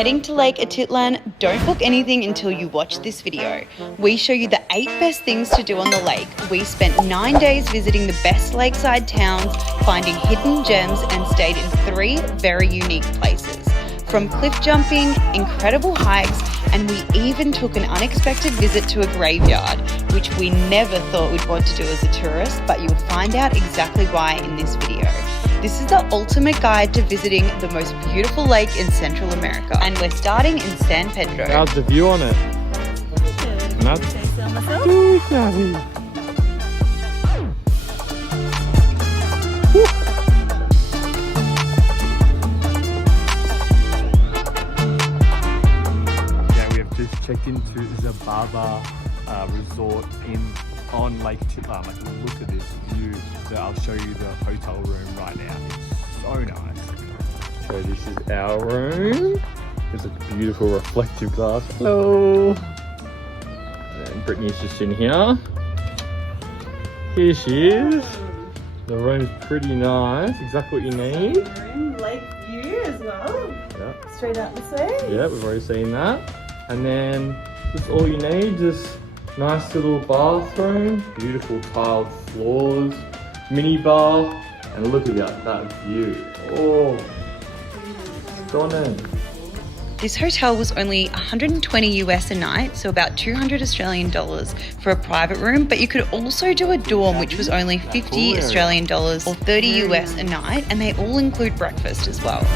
heading to Lake Atitlan, don't book anything until you watch this video. We show you the 8 best things to do on the lake. We spent 9 days visiting the best lakeside towns, finding hidden gems, and stayed in 3 very unique places. From cliff jumping, incredible hikes, and we even took an unexpected visit to a graveyard, which we never thought we'd want to do as a tourist, but you'll find out exactly why in this video. This is the ultimate guide to visiting the most beautiful lake in Central America, and we're starting in San Pedro. How's the view on it? Just checked into Sababa Resort on Lake Atitlan. Like, look at this view. So I'll show you the hotel room right now. It's so nice. So this is our room. There's a beautiful reflective glass. Hello. And Brittany's just in here. Here she is. The room's pretty nice. Exactly what you need. Lake view as well. Yep. Straight out the sea. Yeah, we've already seen that. And then just all you need, just nice little bathroom, beautiful tiled floors, mini bar, and look at that view. Oh, stunning. This hotel was only $120 US a night, so about $200 Australian dollars for a private room, but you could also do a dorm, which was only $50 Australian dollars or $30 US a night, and they all include breakfast as well.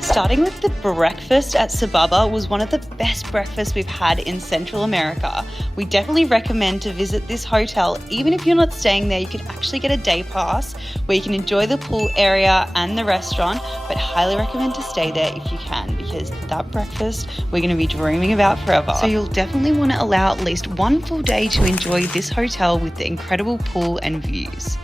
Starting with the breakfast at Sababa was one of the best breakfasts we've had in Central America. We definitely recommend to visit this hotel. Even if you're not staying there, you can actually get a day pass where you can enjoy the pool area and the restaurant, but highly recommend to stay there if you can, because that breakfast we're going to be dreaming about forever. So you'll definitely want to allow at least one full day to enjoy this hotel with the incredible pool and views.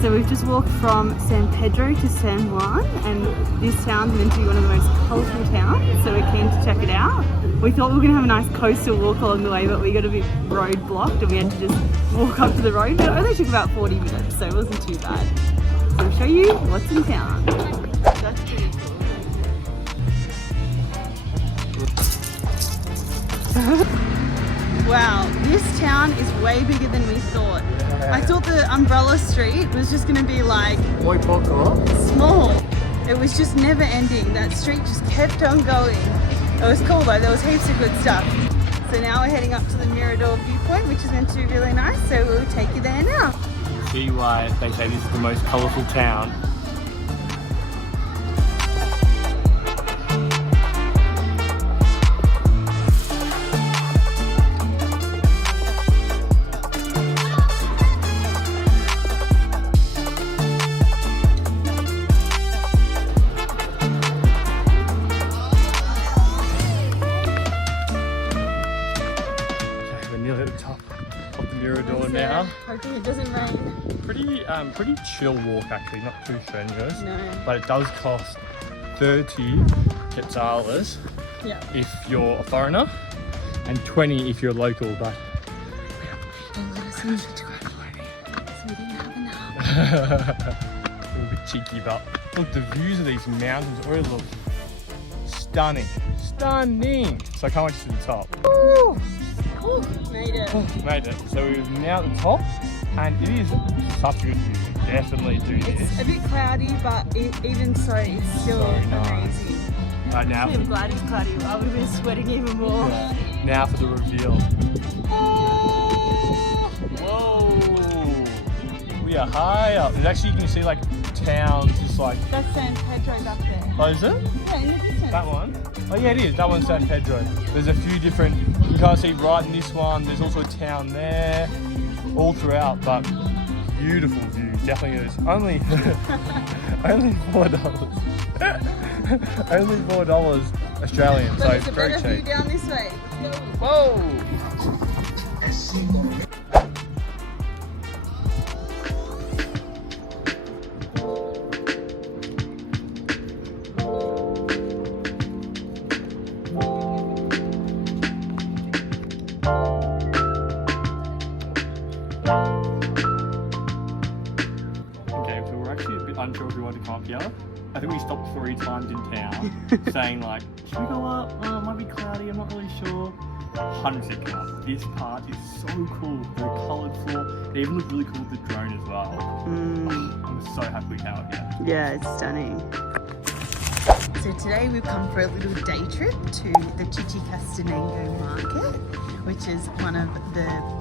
So we've just walked from San Pedro to San Juan, and this town's meant to be one of the most colourful towns, so we're keen to check it out. We thought we were going to have a nice coastal walk along the way, but we got a bit road blocked and we had to just walk up to the road, but it only took about 40 minutes, so it wasn't too bad. So we'll show you what's in town. That's pretty cool. Wow, this town is way bigger than we thought. I thought the umbrella street was just going to be like small. It was just never ending. That street just kept on going. It was cool though, there was heaps of good stuff. So now we're heading up to the mirador viewpoint, which is meant to be really nice, so we'll take you there now. See why they say this is the most colourful town. Now. Hoping it doesn't rain. Pretty chill walk actually, not too strenuous. No. But it does cost 30 quetzales if you're a foreigner, and 20 if you're local. But They let us in for 20, so we didn't have enough. a little bit cheeky, but look, the views of these mountains already look stunning. Stunning! So I can't wait to see the top. Ooh, made it. Made it. So we're now at the top, and it is such a good view. Definitely do this. It's a bit cloudy, but even so, it's still amazing. Right now, I'm glad it's cloudy. I would have been sweating even more. Yeah. Now for the reveal. Oh! Whoa! We are high up. There's actually, you can see like towns just like. That's San Pedro back there. Oh, is it? Yeah, in the distance. That one? Oh yeah, it is. That one's San Pedro. There's a few different, you can't see right in this one. There's also a town there, all throughout, but beautiful view. Definitely is. Only $4. Only $4 Australian, But so it's a very better view cheap. down this way. Let's go. Whoa! wanted to come up here. I think we stopped 3 times in town saying like, should we go up? Oh, it might be cloudy, I'm not really sure. 100% come up. This part is so cool. The coloured floor. It even looked really cool with the drone as well. I'm so happy we came up here. Yeah, it's stunning. So today we've come for a little day trip to the Chichicastenango market, which is one of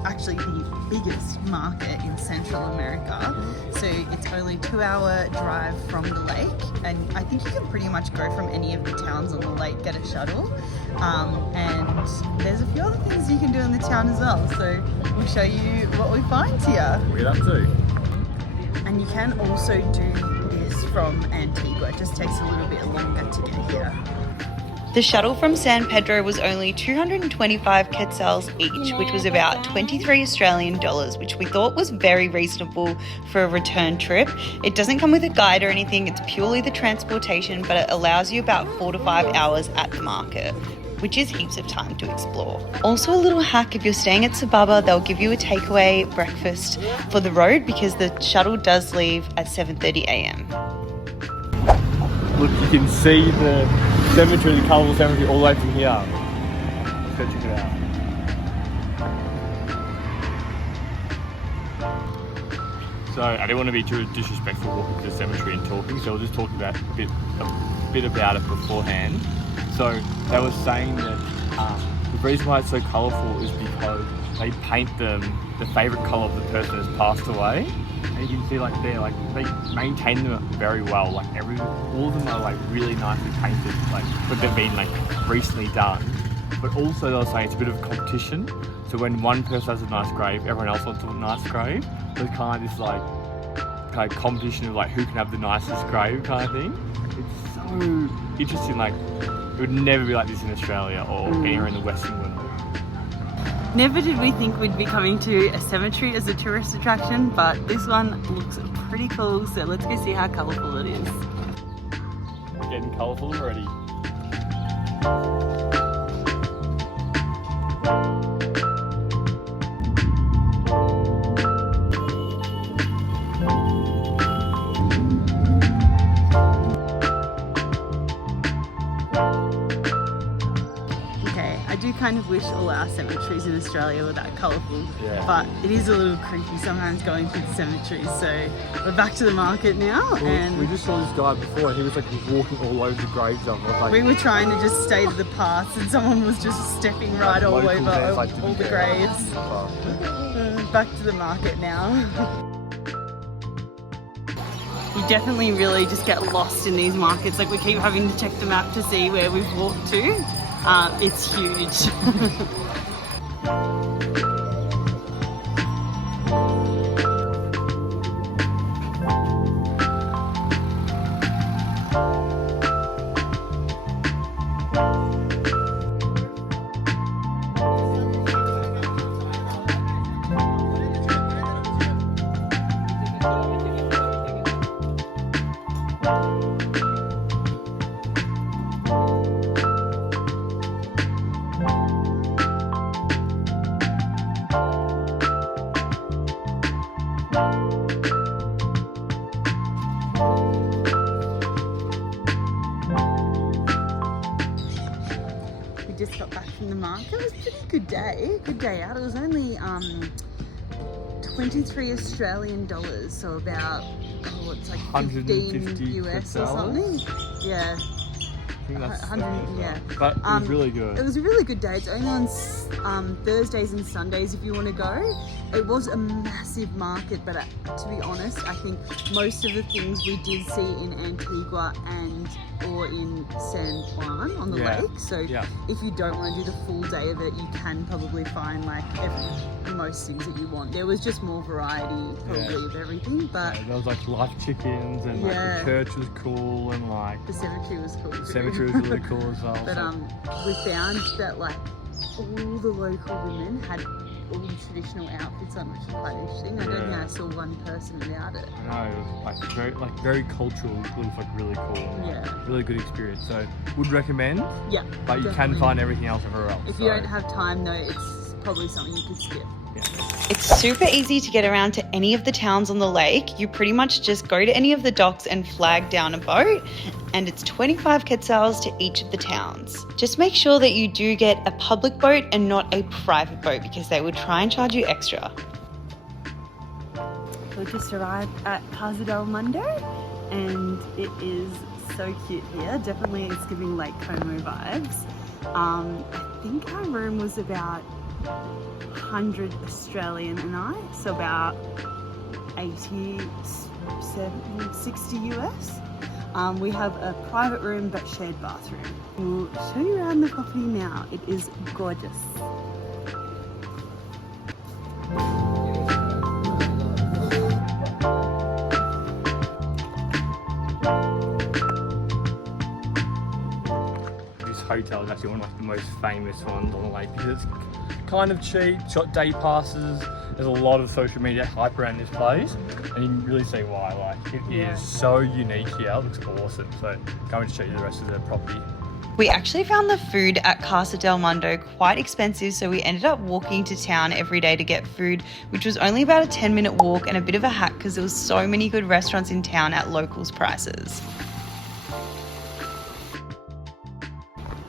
actually the biggest market in Central America. So it's only a 2-hour drive from the lake, and I think you can pretty much go from any of the towns on the lake, get a shuttle. And there's a few other things you can do in the town as well. So we'll show you what we find here. We get up too. And you can also do this from Antigua. It just takes a little bit longer to get here. The shuttle from San Pedro was only 225 quetzals each, which was about 23 Australian dollars, which we thought was very reasonable for a return trip. It doesn't come with a guide or anything, it's purely the transportation, but it allows you about 4 to 5 hours at the market, which is heaps of time to explore. Also a little hack, if you're staying at Sababa, they'll give you a takeaway breakfast for the road because the shuttle does leave at 7:30 a.m. Look, you can see the cemetery, the colourful cemetery all the way from here. Let's go check it out. So I didn't want to be too disrespectful walking to the cemetery and talking, so we'll just talk about a bit about it beforehand. So they were saying that the reason why it's so colourful is because they paint them the favourite colour of the person who's passed away. And you can see like they maintain them very well. Like all of them are like really nicely painted, like but they've been like recently done. But also they'll say it's a bit of a competition. So when one person has a nice grave, everyone else wants a nice grave. So it's kind of this like kind of competition of like who can have the nicest grave kind of thing. It's so interesting. Like it would never be like this in Australia or anywhere in the Western world. Never did we think we'd be coming to a cemetery as a tourist attraction, but this one looks pretty cool, so let's go see how colourful it is. Getting colourful already. I do kind of wish all our cemeteries in Australia were that colourful, yeah. But it is a little creepy sometimes going through the cemeteries. So we're back to the market now, and we just saw this guy before. He was like walking all over the graves of them. Like, we were trying to just stay to the paths, and someone was just stepping right all over all the graves. Back to the market now. You definitely really just get lost in these markets. Like we keep having to check the map to see where we've walked to. It's huge. Just got back from the market. It was a pretty good day out. It was only 23 Australian dollars, so about it's like 15 US or something. Yeah. I think that's 100, yeah. But it was really good. It was a really good day. It's only on Thursdays and Sundays if you want to go. It was a massive market, but to be honest, I think most of the things we did see in Antigua or in San Juan on the lake. So if you don't want to do the full day of it, you can probably find like most things that you want. There was just more variety probably of everything, but there was like live chickens and like the church was cool and like the cemetery was cool. The cemetery was really cool as well. But we found that like all the local women had all the traditional outfits on, which was quite interesting. I don't think I saw one person without it. No, it was very cultural. It was like really cool. Really good experience. So would recommend. Yeah. But you can find everything else everywhere else. If you don't have time though, it's probably something you could skip. Yeah. It's super easy to get around to any of the towns on the lake. You pretty much just go to any of the docks and flag down a boat, and it's 25 quetzals to each of the towns. Just make sure that you do get a public boat and not a private boat, because they would try and charge you extra. We just arrived at Casa del Mundo, and it is so cute here. Definitely it's giving Lake Como vibes. I think our room was about 100 Australian and I, so about 80, 70, 60 US. We have a private room but shared bathroom. We'll show you around the property now. It is gorgeous. Hotel is actually one of the most famous ones on the lake because it's kind of cheap, it's got day passes, there's a lot of social media hype around this place, and you can really see why. Like, it is so unique here, it looks awesome. So going to show you the rest of the property. We actually found the food at Casa del Mundo quite expensive, so we ended up walking to town every day to get food, which was only about a 10-minute walk, and a bit of a hack because there was so many good restaurants in town at locals prices.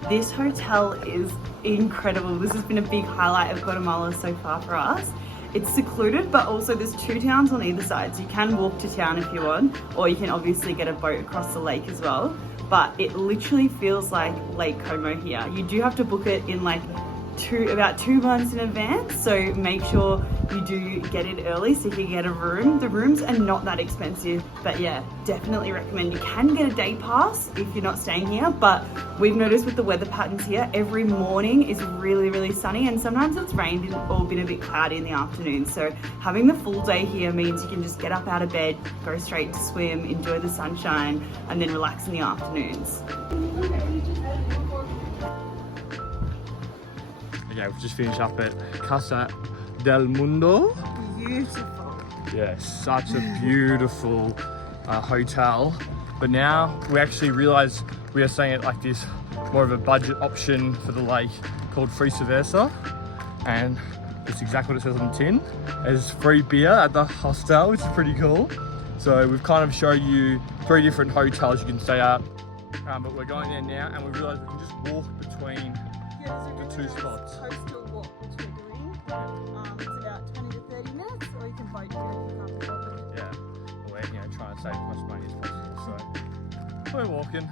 This hotel is incredible. This has been a big highlight of Guatemala so far for us. It's secluded, but also there's 2 towns on either side, so you can walk to town if you want, or you can obviously get a boat across the lake as well. But it literally feels like Lake Como here. You do have to book it in like about 2 months in advance, so make sure you do get it early so you can get a room. The rooms are not that expensive, but yeah, definitely recommend. You can get a day pass if you're not staying here, but we've noticed with the weather patterns here, every morning is really, really sunny, and sometimes it's rained or been a bit cloudy in the afternoon. So having the full day here means you can just get up out of bed, go straight to swim, enjoy the sunshine, and then relax in the afternoons. Okay, we've just finished up at Casa del Mundo. Beautiful. Yeah, such a beautiful hotel. But now we actually realize we are staying at like this more of a budget option for the lake called free Cerveza. And it's exactly what it says on the tin. There's free beer at the hostel, which is pretty cool. So we've kind of shown you 3 different hotels you can stay at. But we're going there now, and we realize we can just walk between the 2 spots. Coastal walk, which we're doing. It's about 20 to 30 minutes, or you can boat here if you can't be bothered. Yeah, we're trying to save as much money as possible, so we're walking.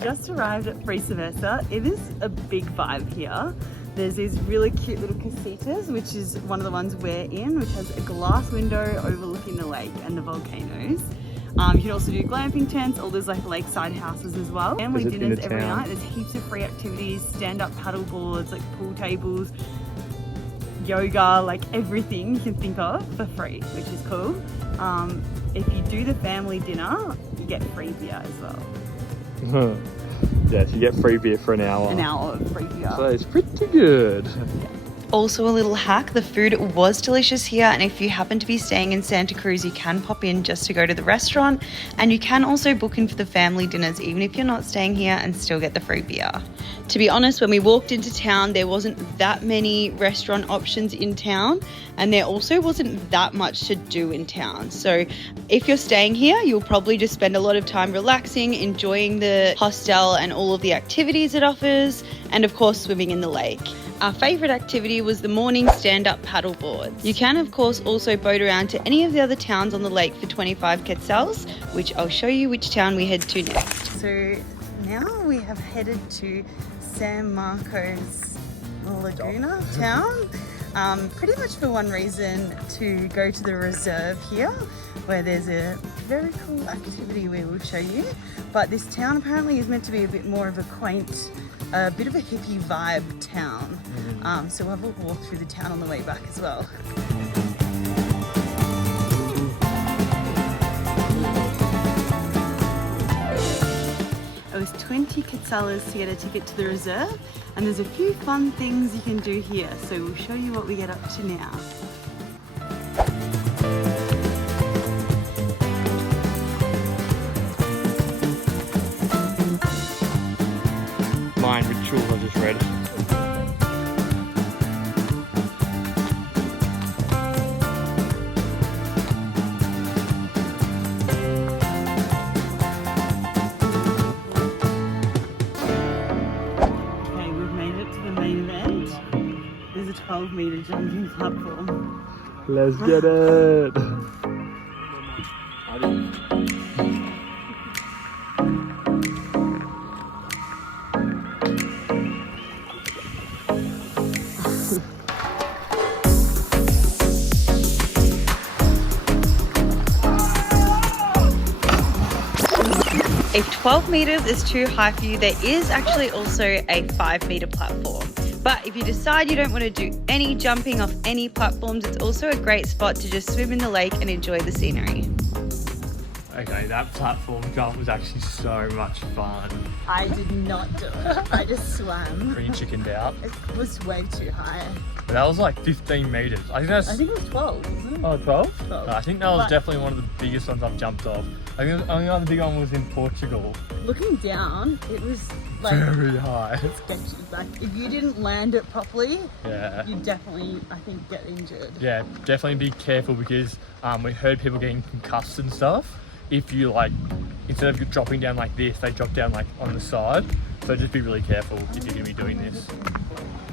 Just arrived at Free Cerveza. It is a big vibe here. There's these really cute little casitas, which is one of the ones we're in, which has a glass window overlooking the lake and the volcanoes. You can also do glamping tents, or there's like lakeside houses as well. Family dinners every night. There's heaps of free activities, stand-up paddle boards, like pool tables, yoga, like everything you can think of for free, which is cool. If you do the family dinner, you get free beer as well. Yes, you get free beer for an hour. An hour of free beer. So it's pretty good. Also a little hack, the food was delicious here, and if you happen to be staying in Santa Cruz, you can pop in just to go to the restaurant, and you can also book in for the family dinners even if you're not staying here and still get the free beer. To be honest, when we walked into town, there wasn't that many restaurant options in town, and there also wasn't that much to do in town. So if you're staying here, you'll probably just spend a lot of time relaxing, enjoying the hostel and all of the activities it offers, and of course swimming in the lake. Our favourite activity was the morning stand-up paddle boards. You can of course also boat around to any of the other towns on the lake for 25 quetzals, which I'll show you which town we head to next. So now we have headed to San Marcos Laguna town, pretty much for one reason, to go to the reserve here, where there's a very cool activity we will show you. But this town apparently is meant to be a bit more of a quaint, a bit of a hippie vibe town. So we'll have a walk through the town on the way back as well. It almost 20 quetzales to get a ticket to the reserve, and there's a few fun things you can do here, so we'll show you what we get up to now. Mayan ritual I just read. Okay, we've made it to the main event. There's a 12-meter jumping platform. Let's get it! If 12 meters is too high for you, there is actually also a 5-meter platform. But if you decide you don't want to do any jumping off any platforms, it's also a great spot to just swim in the lake and enjoy the scenery. Okay, that platform jump was actually so much fun. I did not do it. I just swam. Pretty chickened out. It was way too high. But that was like 15 meters. I think it was 12, wasn't it? Oh, 12? 12. No, I think that was definitely one of the biggest ones I've jumped off. I think the only other big one was in Portugal. Looking down, it was like very high. sketchy. Like if you didn't land it properly, Yeah. you'd definitely, I think, get injured. Yeah, definitely be careful because we heard people getting concussed and stuff. If you like, instead of dropping down like this, they drop down like on the side. So just be really careful if you're going to be doing this.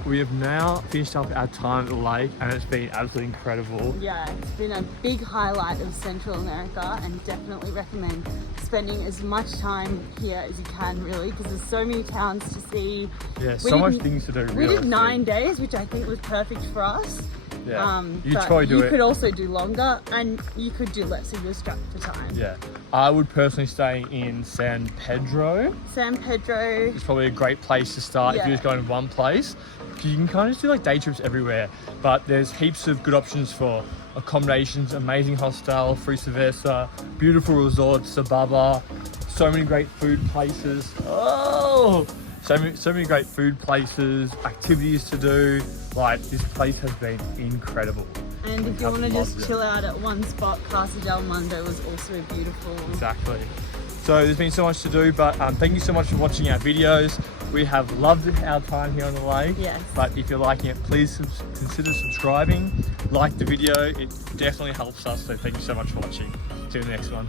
We have now finished up our time at the lake and it's been absolutely incredible. Yeah, it's been a big highlight of Central America, and definitely recommend spending as much time here as you can, really, because there's so many towns to see. Yeah, so much things to do. We did 9 days, which I think was perfect for us. Yeah, you but try to do it. You could also do longer, and you could do less if you're strapped for time. Yeah, I would personally stay in San Pedro. San Pedro. It's probably a great place to start if you're just going to one place. You can kind of just do like day trips everywhere, but there's heaps of good options for accommodations, amazing hostel, free Cerveza, beautiful resorts, Sababa, so many great food places. Oh, so many great food places, activities to do. Like, this place has been incredible. And if you want to just chill out at one spot, Casa del Mundo was also beautiful. Exactly. So there's been so much to do, but thank you so much for watching our videos. We have loved our time here on the lake. Yes. But if you're liking it, please consider subscribing, like the video. It definitely helps us. So thank you so much for watching. See you in the next one.